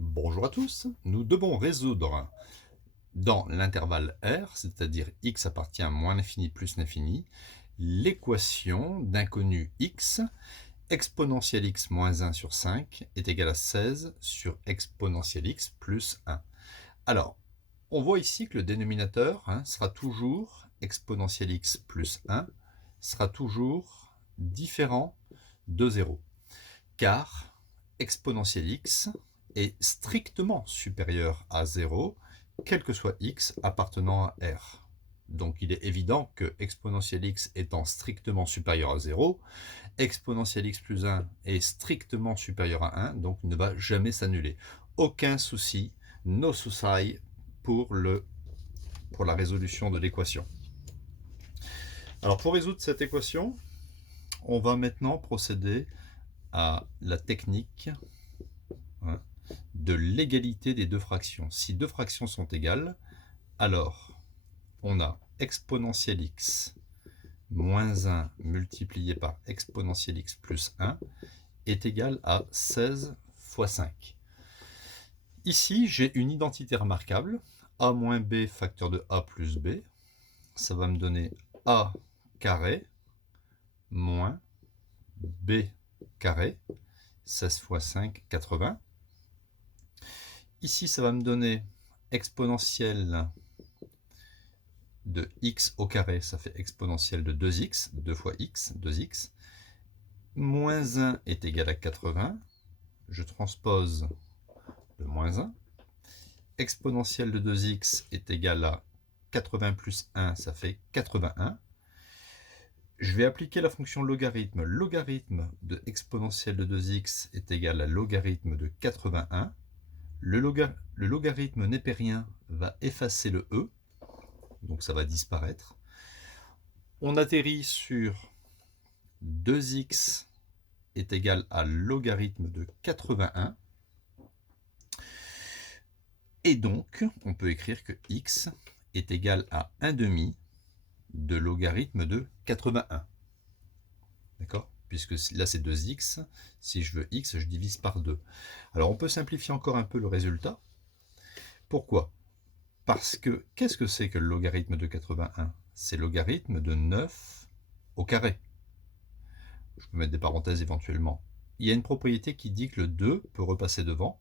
Bonjour à tous, nous devons résoudre dans l'intervalle R, c'est-à-dire x appartient à moins l'infini plus l'infini, l'équation d'inconnu x, exponentielle x moins 1 sur 5 est égal à 16 sur exponentielle x plus 1. Alors, on voit ici que le dénominateur sera toujours exponentielle x plus 1, sera toujours différent de 0, car exponentielle x est strictement supérieur à 0, quel que soit x appartenant à R. Donc il est évident que exponentielle x étant strictement supérieur à 0, exponentielle x plus 1 est strictement supérieur à 1, donc ne va jamais s'annuler. Aucun souci, no souci pour la résolution de l'équation. Alors pour résoudre cette équation, on va maintenant procéder à la technique de l'égalité des deux fractions. Si deux fractions sont égales, alors on a exponentielle x moins 1 multiplié par exponentielle x plus 1 est égal à 16 fois 5. Ici, j'ai une identité remarquable, a moins b facteur de a plus b. Ça va me donner a carré moins b carré, 16 fois 5, 80. Ici, ça va me donner exponentielle de x au carré, ça fait exponentielle de 2x, 2 fois x, 2x. Moins 1 est égal à 80. Je transpose le moins 1. Exponentielle de 2x est égal à 80 plus 1, ça fait 81. Je vais appliquer la fonction logarithme. Logarithme de exponentielle de 2x est égal à logarithme de 81. Le logarithme népérien va effacer le e, donc ça va disparaître. On atterrit sur 2x est égal à logarithme de 81. Et donc, on peut écrire que x est égal à 1 demi de logarithme de 81. D'accord? Puisque là c'est 2x, si je veux x, je divise par 2. Alors on peut simplifier encore un peu le résultat. Pourquoi? Parce que, qu'est-ce que c'est que le logarithme de 81? C'est le logarithme de 9 au carré. Je peux mettre des parenthèses éventuellement. Il y a une propriété qui dit que le 2 peut repasser devant,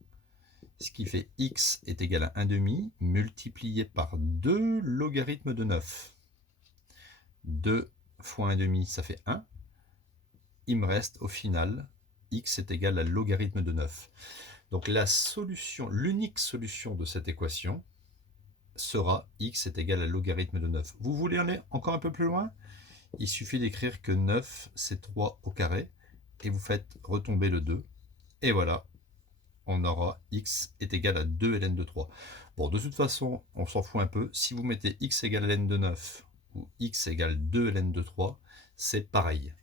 ce qui fait x est égal à 1 demi multiplié par 2 logarithme de 9. 2 fois 1 demi, ça fait 1. Il me reste au final, x est égal à logarithme de 9. Donc la solution, l'unique solution de cette équation sera x est égal à logarithme de 9. Vous voulez aller encore un peu plus loin? Il suffit d'écrire que 9 c'est 3 au carré et vous faites retomber le 2. Et voilà, on aura x est égal à 2 ln de 3. Bon, de toute façon, on s'en fout un peu. Si vous mettez x égale ln de 9 ou x égale 2 ln de 3, c'est pareil.